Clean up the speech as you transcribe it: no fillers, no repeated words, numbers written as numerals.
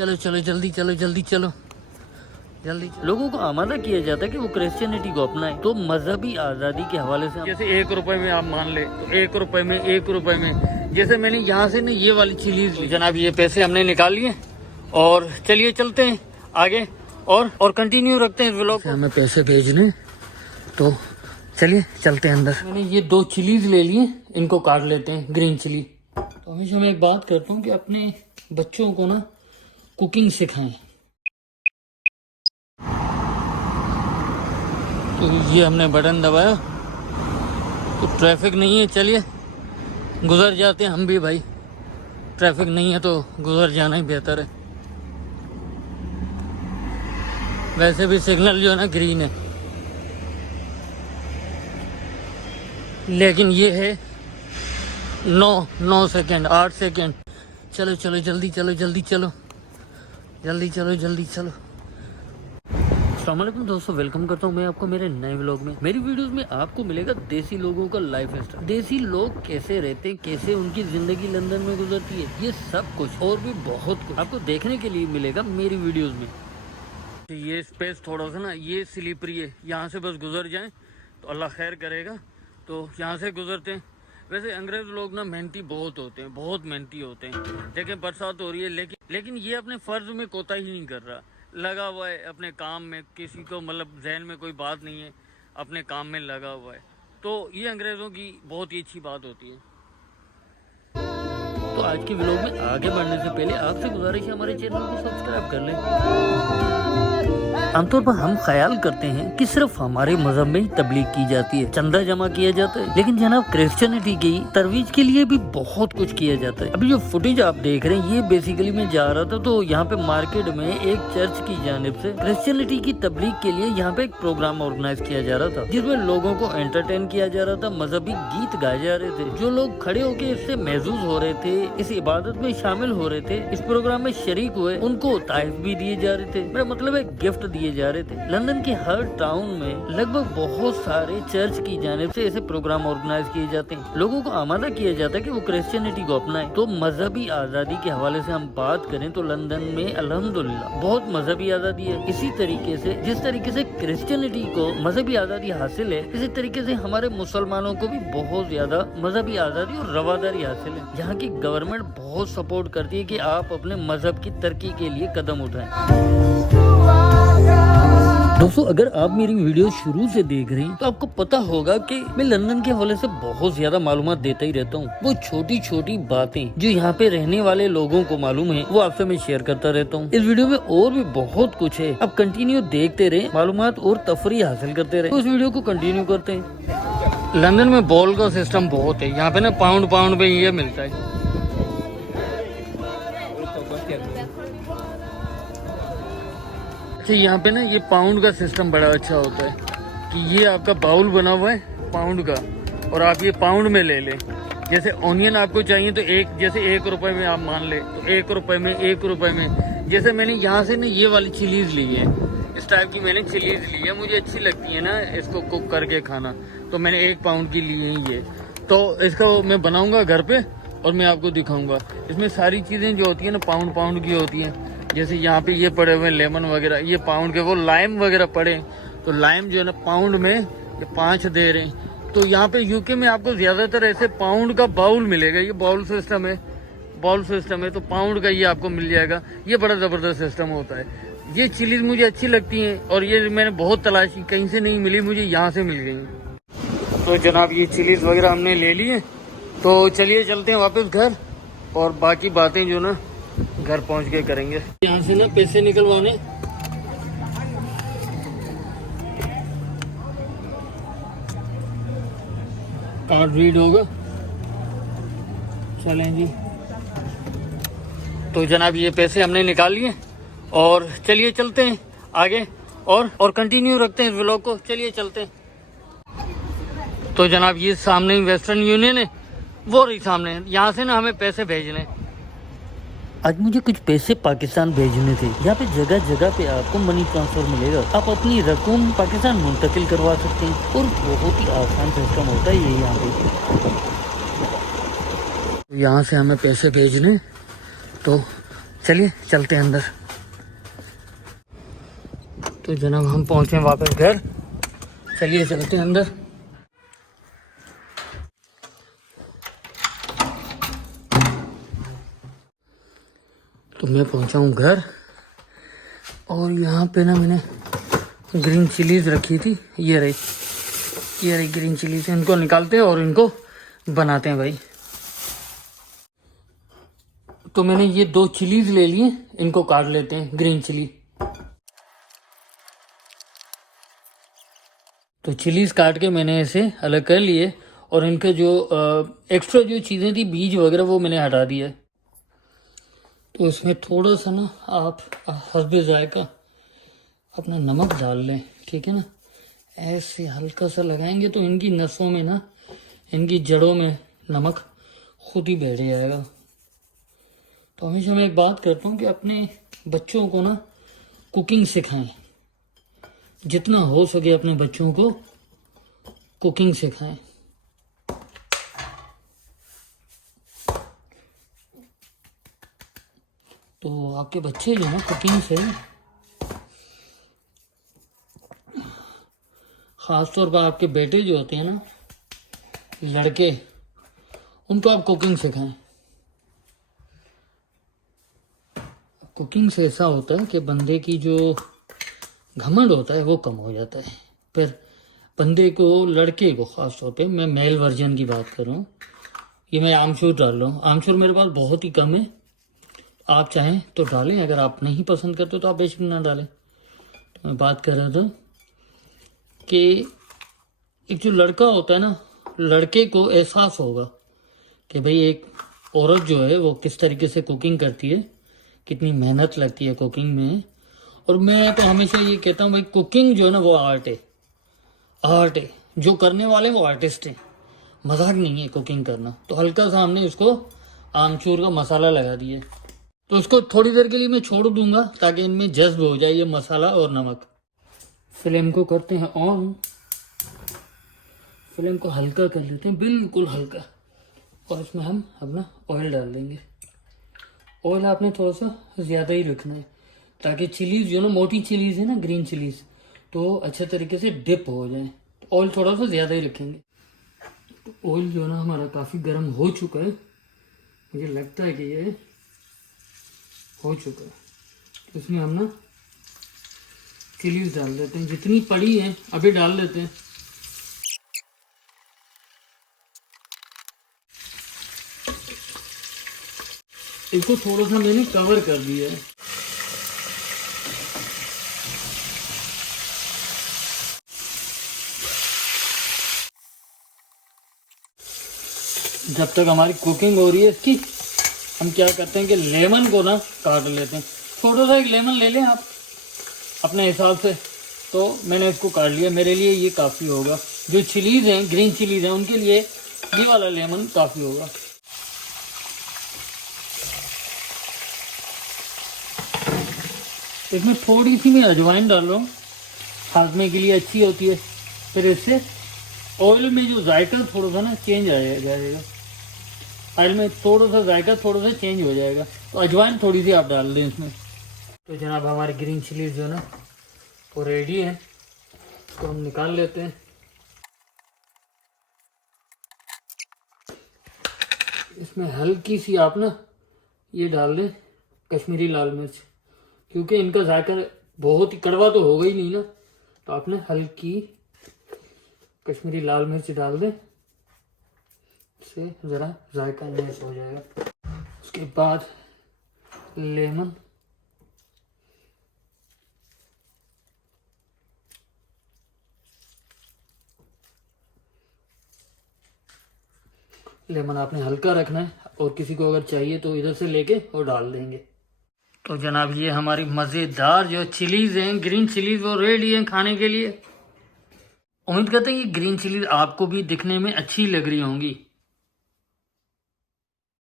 चलो चलो जल्दी चलो जल्दी चलो जल्दी। लोगों को आमादा किया जाता है कि वो क्रिश्चियनिटी को अपनाए, तो मजहबी आज़ादी के हवाले से जैसे 1 रुपए में आप मान ले तो 1 रुपए में 1 रुपए में, जैसे मैंने यहाँ से ना ये वाली चिलीज ली जनाब, ये पैसे हमने निकाल लिए और चलिए चलते हैं आगे और कंटिन्यू रखते हैं व्लॉग। हमें पैसे भेजने तो चलिए चलते हैं अंदर। मैंने ये 2 चिलीज ले लिए, इनको काट लेते हैं, ग्रीन चिली। तो हमेशा मैं एक बात करता हूँ कि अपने बच्चों को ना कुकिंग सिखाएं। तो ये हमने बटन दबाया तो ट्रैफिक नहीं है, चलिए गुजर जाते हैं हम भी भाई। ट्रैफिक नहीं है तो गुजर जाना ही बेहतर है। वैसे भी सिग्नल जो है ना ग्रीन है, लेकिन ये है 9 सेकेंड 8 सेकेंड। चलो चलो जल्दी चलो जल्दी चलो जल्दी चलो जल्दी चलो। अस्सलाम वालेकुम दोस्तों, वेलकम करता हूँ मैं आपको मेरे नए व्लॉग में। मेरी वीडियोस में आपको मिलेगा देसी लोगों का लाइफ स्टाइल, देसी लोग कैसे रहते हैं, कैसे उनकी जिंदगी लंदन में गुजरती है, ये सब कुछ और भी बहुत कुछ आपको देखने के लिए मिलेगा मेरी वीडियोस में। ये स्पेस थोड़ा सा ना ये स्लिपरी है, यहाँ से बस गुजर जाएं तो अल्लाह खैर करेगा, तो यहाँ से गुजरते हैं। वैसे अंग्रेज लोग ना मेहनती बहुत होते हैं, बहुत मेहनती होते हैं। देखें बरसात हो रही है लेकिन ये अपने फर्ज में कोताही नहीं कर रहा, लगा हुआ है अपने काम में, किसी को मतलब जहन में कोई बात नहीं है, अपने काम में लगा हुआ है। तो ये अंग्रेज़ों की बहुत ही अच्छी बात होती है। तो आज के व्लॉग में आगे बढ़ने से पहले आपसे गुजारिश है हमारे चैनल को सब्सक्राइब कर लें। आमतौर पर हम ख्याल करते हैं कि सिर्फ हमारे मजहब में ही तबलीग की जाती है, चंदा जमा किया जाता है, लेकिन जनाब क्रिश्चियनिटी की तरवीज के लिए भी बहुत कुछ किया जाता है। अभी जो फुटेज आप देख रहे हैं ये बेसिकली मैं जा रहा था तो यहाँ पे मार्केट में एक चर्च की जानिब से क्रिश्चियनिटी की तबलीग के लिए यहाँ पे एक प्रोग्राम ऑर्गेनाइज किया जा रहा था, जिसमें लोगों को एंटरटेन किया जा रहा था, मजहबी गीत गाए जा रहे थे। जो लोग खड़े होकर इससे महसूस हो रहे थे, इस इबादत में शामिल हो रहे थे, इस प्रोग्राम में शरीक हुए, उनको ताइफ भी दिए जा रहे थे, मेरा मतलब है गिफ्ट दिए जा रहे थे। लंदन के हर टाउन में लगभग बहुत सारे चर्च की जानिब से ऐसे प्रोग्राम ऑर्गेनाइज किए जाते हैं। लोगों को आमादा किया जाता है कि वो क्रिश्चियनिटी को अपनाए। तो मजहबी आज़ादी के हवाले से हम बात करें तो लंदन में अल्हम्दुलिल्लाह बहुत मजहबी आज़ादी है। इसी तरीके से जिस तरीके से क्रिश्चियनिटी को मजहबी आज़ादी हासिल है, इसी तरीके से हमारे मुसलमानों को भी बहुत ज्यादा मजहबी आज़ादी और रवादारी हासिल है। यहाँ की गवर्नमेंट बहुत सपोर्ट करती है कि आप अपने मजहब की तरक्की के लिए कदम उठाएं। दोस्तों अगर आप मेरी वीडियो शुरू से देख रहे हैं तो आपको पता होगा कि मैं लंदन के हवाले से बहुत ज्यादा मालूमात देता ही रहता हूँ। वो छोटी छोटी बातें जो यहाँ पे रहने वाले लोगों को मालूम है वो आपसे मैं शेयर करता रहता हूँ। इस वीडियो में और भी बहुत कुछ है, आप कंटिन्यू देखते रहे, मालूमात और तफरी हासिल करते रहे। तो इस वीडियो को कंटिन्यू करते हैं। लंदन में बॉल का सिस्टम बहुत है, यहाँ पे ना पाउंड पे ये मिलता है। यहाँ पे ना ये पाउंड का सिस्टम बड़ा अच्छा होता है कि ये आपका बाउल बना हुआ है पाउंड का, और आप ये पाउंड में ले लें। जैसे ऑनियन आपको चाहिए तो जैसे 1 रुपए में आप मान ले तो 1 रुपए में 1 रुपए में, जैसे मैंने यहाँ से ना ये वाली चिलीज ली है, इस टाइप की मैंने चिलीज ली है, मुझे अच्छी लगती है ना इसको कुक करके खाना, तो मैंने 1 पाउंड की ली है ये। तो इसका मैं बनाऊंगा घर पे और मैं आपको दिखाऊंगा। इसमें सारी चीज़ें जो होती है ना पाउंड की होती हैं। जैसे यहाँ पे ये पड़े हुए लेमन वगैरह, ये पाउंड के, वो लाइम वगैरह पड़े, तो लाइम जो है ना पाउंड में ये 5 दे रहे हैं। तो यहाँ पे यूके में आपको ज्यादातर ऐसे पाउंड का बाउल मिलेगा, ये बाउल सिस्टम है, तो पाउंड का ये आपको मिल जाएगा। ये बड़ा जबरदस्त सिस्टम होता है। ये चिलीज मुझे अच्छी लगती है और ये मैंने बहुत तलाशी, कहीं से नहीं मिली, मुझे यहाँ से मिल गई। तो जनाब ये चिलीज वगैरह हमने ले ली है, तो चलिए चलते हैं वापस घर और बाकी बातें जो ना घर पहुंच के करेंगे। यहाँ से ना पैसे निकलवाने, कार्ड रीड होगा, चलें जी। तो जनाब ये पैसे हमने निकाल लिए और चलिए चलते हैं आगे और कंटिन्यू रखते हैं इस व्लॉग को। चलिए चलते हैं। तो जनाब ये सामने वेस्टर्न यूनियन है, वो रही सामने, यहाँ से ना हमें पैसे भेजने। आज मुझे कुछ पैसे पाकिस्तान भेजने थे। यहाँ पे जगह जगह पे आपको मनी ट्रांसफर मिलेगा, आप अपनी रकम पाकिस्तान मुंतकिल करवा सकते हैं और बहुत ही आसान सिस्टम होता है ये यहाँ पे। यहाँ से हमें पैसे भेजने, तो चलिए चलते हैं अंदर। तो जनाब हम पहुंचे वापस घर, चलिए चलते हैं अंदर। तो मैं पहुंचा हूं घर और यहाँ पे ना मैंने ग्रीन चिलीज रखी थी, ये रही ग्रीन चिलीज। इनको निकालते हैं और इनको बनाते हैं भाई। तो मैंने ये 2 चिलीज ले लिए, इनको काट लेते हैं, ग्रीन चिली। तो चिलीज काट के मैंने इसे अलग कर लिए और इनके जो एक्स्ट्रा जो चीज़ें थी, बीज वगैरह, वो मैंने हटा दिया। तो इसमें थोड़ा सा ना आप हस्बे जायका अपना नमक डाल लें, ठीक है ना। ऐसे हल्का सा लगाएंगे तो इनकी नसों में ना, इनकी जड़ों में नमक खुद ही बैठ जाएगा। तो हमेशा मैं एक बात करता हूँ कि अपने बच्चों को ना कुकिंग सिखाएं, जितना हो सके अपने बच्चों को कुकिंग सिखाएं। तो आपके बच्चे जो ना कुकिंग से, ख़ासतौर पर आपके बेटे जो होते हैं ना, लड़के, उनको आप कुकिंग सिखाएं। कुकिंग से ऐसा होता है कि बंदे की जो घमंड होता है वो कम हो जाता है। फिर बंदे को, लड़के को ख़ासतौर पे, मैं मेल वर्जन की बात कर रहा हूँ, ये मैं आमचूर डाल रहा हूँ। आमचूर मेरे पास बहुत ही कम है, आप चाहें तो डालें, अगर आप नहीं पसंद करते तो आप बेशक ना डालें। तो मैं बात कर रहा था कि एक जो लड़का होता है ना, लड़के को एहसास होगा कि भाई एक औरत जो है वो किस तरीके से कुकिंग करती है, कितनी मेहनत लगती है कुकिंग में। और मैं तो हमेशा ये कहता हूँ भाई, कुकिंग जो है ना वो आर्ट है, आर्ट है। जो करने वाले वो आर्टिस्ट हैं, मजाक नहीं है कुकिंग करना। तो हल्का सा हमने उसको आमचूर का मसाला लगा दिया, तो उसको थोड़ी देर के लिए मैं छोड़ दूंगा ताकि इनमें जज्ब हो जाए ये मसाला और नमक। फ्लेम को करते हैं ऑन, फ्लेम को हल्का कर लेते हैं, बिल्कुल हल्का। और इसमें हम अपना ऑयल डाल देंगे। ऑयल आपने थोड़ा सा ज़्यादा ही रखना है ताकि चिलीज जो ना, मोटी चिलीज है ना, ग्रीन चिलीज, तो अच्छे तरीके से डिप हो जाए। तो ऑयल थोड़ा सा ज़्यादा ही रखेंगे। तो ऑयल जो ना हमारा काफ़ी गर्म हो चुका है, मुझे लगता है कि ये हो चुका है। तो इसमें हम ना चिलीज डाल देते हैं, जितनी पड़ी है अभी डाल देते हैं। इसको थोड़ा सा मैंने कवर कर दिया है। जब तक हमारी कुकिंग हो रही है इसकी, हम क्या करते हैं कि लेमन को ना काट लेते हैं। छोटा सा एक लेमन ले लें आप अपने हिसाब से। तो मैंने इसको काट लिया, मेरे लिए ये काफ़ी होगा। जो चिलीज़ हैं, ग्रीन चिलीज़ हैं, उनके लिए ये वाला लेमन काफ़ी होगा। इसमें थोड़ी सी मैं अजवाइन डाल रहा हूँ, खांसने के लिए अच्छी होती है। फिर इससे ऑयल में जो जायका थोड़ा सा ना चेंज आ जाएगा, ऑयल में थोड़ा सा जायका थोड़ा सा चेंज हो जाएगा। तो अजवाइन थोड़ी सी आप डाल दें इसमें। तो जनाब हमारी ग्रीन चिलीज जो ना वो रेडी है, तो हम निकाल लेते हैं। इसमें हल्की सी आप ना ये डाल दें कश्मीरी लाल मिर्च, क्योंकि इनका जायका बहुत ही कड़वा तो होगा ही नहीं ना, तो आपने हल्की कश्मीरी लाल मिर्च डाल दें, इससे ज़रा जायका एनहांस हो जाएगा। उसके बाद लेमन, लेमन आपने हल्का रखना है, और किसी को अगर चाहिए तो इधर से लेके और डाल देंगे। तो जनाब ये हमारी मज़ेदार जो चिलीज़ हैं, ग्रीन चिलीज़, वो रेडी हैं खाने के लिए। उम्मीद करते हैं कि ग्रीन चिलीज़ आपको भी दिखने में अच्छी लग रही होंगी।